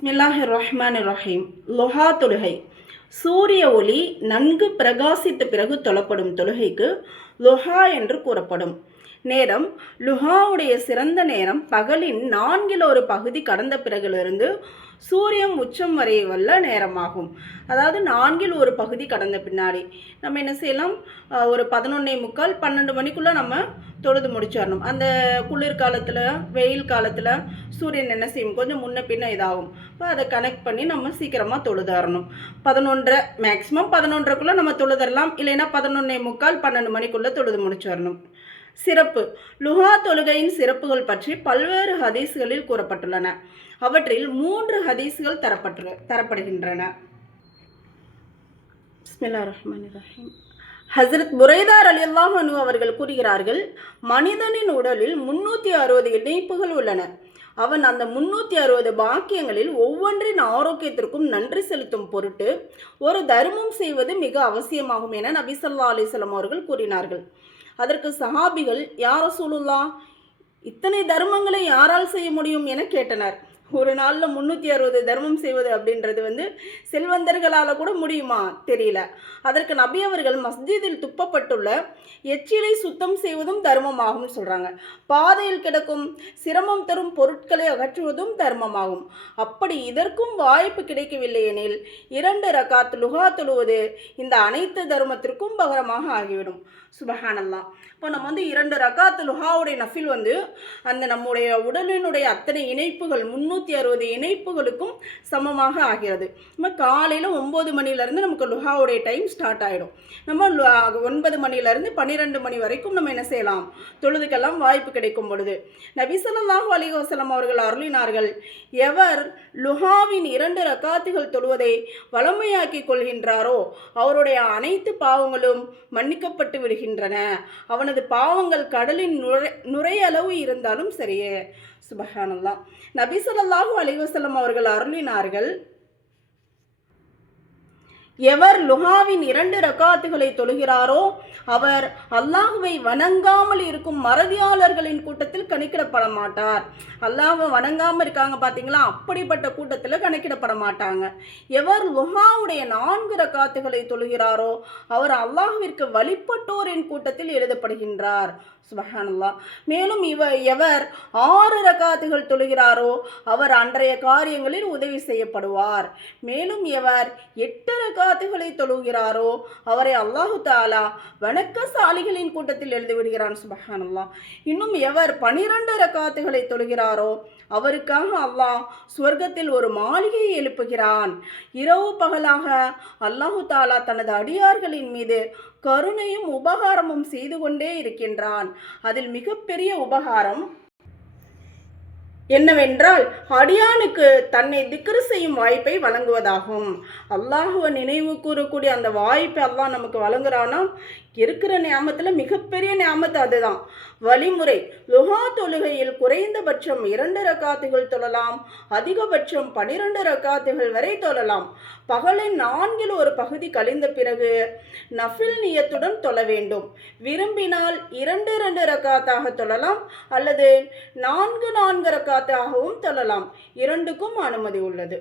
பிஸ்மில்லாஹிர் ரஹ்மானிர் ரஹீம். லொஹா தொழுகை. சூரிய ஒளி நன்கு பிரகாசித்த பிறகு தொழப்படும் தொழுகைக்கு லொஹா என்று கூறப்படும். நேரம் லுஹாவுடைய சிறந்த நேரம் பகலின் 1/4 கடந்த பிறகிலிருந்து சூரியன் உச்சம் வரை வல்ல நேரமாகும். அதாவது 1/4 கடந்த பின்னாடி நம்ம என்ன செய்யலாம், ஒரு 11:45 12 மணிக்குள்ளே நம்ம தொழுது முடிச்சிடணும். அந்த குளிர்காலத்தில் வெயில் காலத்தில் சூரியன் என்ன செய்யும், கொஞ்சம் முன்ன பின்ன இதாகும். இப்போ அதை கனெக்ட் பண்ணி நம்ம சீக்கிரமாக தொழுதரணும். 11:30 மேக்ஸிமம் 11:30க்குள்ளே நம்ம தொழுதரலாம். இல்லைன்னா 11:45 12 மணிக்குள்ளே தொழுது முடிச்சிடணும். சிறப்பு. லுஹா தொழுகையின் சிறப்புகள் பற்றி பல்வேறு ஹதீஸ்களில் கூறப்பட்டுள்ளன. அவற்றில் 3 ஹதீஸ்கள் தரப்படுகின்றன. பிஸ்மில்லாஹிர் ரஹ்மானிர் ரஹீம். ஹஸ்ரத் புரைதா ரலியல்லாஹு அன்ஹு அவர்கள் கூறுகிறார்கள், மனிதனின் உடலில் 360 இணைப்புகள் உள்ளன. அவன் அந்த 360 பாக்கியங்களில் ஒவ்வொன்றின் ஆரோக்கியத்திற்கும் நன்றி செலுத்தும் பொருட்டு ஒரு தர்மம் செய்வது மிக அவசியமாகும் என நபி ஸல்லல்லாஹு அலைஹி வஸல்லம் அவர்கள் கூறினார்கள். அதற்கு சஹாபிகள், யா ரசூலுல்லாஹ், இத்தனை தர்மங்களை யாரால் செய்ய முடியும் என கேட்டனர். ஒரு நாளில் 360 தர்மம் செய்வது அப்படின்றது செல்வந்தர்களால் கூட முடியுமா தெரியல. அதற்கு நபி அவர்கள் மஸ்ஜிதில் துப்பப்பட்டுள்ள எச்சிலை சுத்தம் செய்வதும் தர்மமாகும் சொல்கிறாங்க. பாதையில் கிடக்கும் சிரமம் தரும் பொருட்களை அகற்றுவதும் தர்மமாகும். அப்படி இதற்கும் வாய்ப்பு கிடைக்கவில்லை எனில் 2 ரகாத் லுஹா தொழுவது இந்த அனைத்து தர்மத்திற்கும் பகரமாக ஆகிவிடும். சுபஹானல்லாஹ். இப்போ நம்ம 2 ரகாத் லுஹாவுடைய நஃபில் அந்த நம்முடைய உடலினுடைய அத்தனை இணைப்புகள் 360 இணைப்புகளுக்கும் சமமாக ஆகிறது. நம்ம காலையில் 9 மணிலேருந்து நமக்கு லுஹாவுடைய டைம் ஸ்டார்ட் ஆகிடும். நம்ம 9 மணிலேருந்து 12 மணி வரைக்கும் நம்ம என்ன செய்யலாம், தொழுதுக்கெல்லாம் வாய்ப்பு கிடைக்கும் பொழுது நபி ஸல்லல்லாஹு அலைஹி வஸல்லம் அவர்கள் அருளினார்கள், எவர் லுஹாவின் 2 ரகாத்துகள் தொழுவதை வளமையாக்கி கொள்கின்றாரோ அவருடைய அனைத்து பாவங்களும் மன்னிக்கப்பட்டு விடுகின்றன. அவனது பாவங்கள் கடலின் நுரையளவு இருந்தாலும் சரியே. சுபஹானல்லாஹ். நபி ஸல்லல்லாஹு அலைஹி வஸல்லம் அவர்கள் அருளினார்கள், எவர் லுஹாவின் 2 ரகாத்துகளை தொழுகிறாரோ அவர் அல்லாஹுவை வணங்காமல் இருக்கும் மறதியாளர்களின் கூட்டத்தில் கணக்கிடப்பட மாட்டார். அல்லாஹ்வை வணங்காமல் இருக்காங்க பார்த்தீங்களா, அப்படிப்பட்ட கூட்டத்தில் கணக்கிடப்பட மாட்டாங்க. எவர் லுஹாவுடைய 4 ரகாத்துகளை தொழுகிறாரோ அவர் அல்லாஹ்விற்கு வழிபட்டோரின் கூட்டத்தில் எழுதப்படுகின்றார். சுபஹானல்லாஹ். மேலும் எவர் 6 ரகாத்துகள் தொழுகிறாரோ அவர் அன்றைய காரியங்களில் உதவி செய்யப்படுவார். மேலும் எவர் 8 ரகாத்துகளை தொழுகிறாரோ அவரை அல்லாஹு தஆலா வணக்கசாலிகளின் கூட்டத்தில் எழுதிவிடுகிறான். சுபஹானல்லாஹ். இன்னும் எவர் 12 ரகாத்துகளை தொழுகிறாரோ அவருக்காக அல்லாஹ் சுவர்க்கத்தில் ஒரு மாளிகையை எழுப்புகிறான். இரவு பகலாக அல்லாஹு தஆலா தனது அடியார்களின் மீது கருணையும் உபகாரமும் செய்து கொண்டே இருக்கின்றான். அதில் மிகப்பெரிய உபகாரம் என்னவென்றால் அடியானுக்கு தன்னை திக்ரு செய்யும் வாய்ப்பை வழங்குவதாகும். அல்லாஹுவை நினைவு கூறக்கூடிய அந்த வாய்ப்பை அல்லாஹ் நமக்கு வழங்குறானா, இருக்கிற நியாமத்தில் மிகப்பெரிய நியாமத்து அதுதான். வழிமுறை. லுஹா தொழுகையில் குறைந்தபட்சம் 2 ரகாத்துகள் தொழலாம், அதிகபட்சம் 12 ரகாத்துகள் வரை தொழலாம். பகலின் 4/4 கழிந்த பிறகு நஃபில் நியத்துடன் தொழ வேண்டும். விரும்பினால் 2 ரகாத்தாக தொழலாம் அல்லது 4 ரகாத்தாகவும் தொழலாம். இரண்டுக்கும் அனுமதி உள்ளது.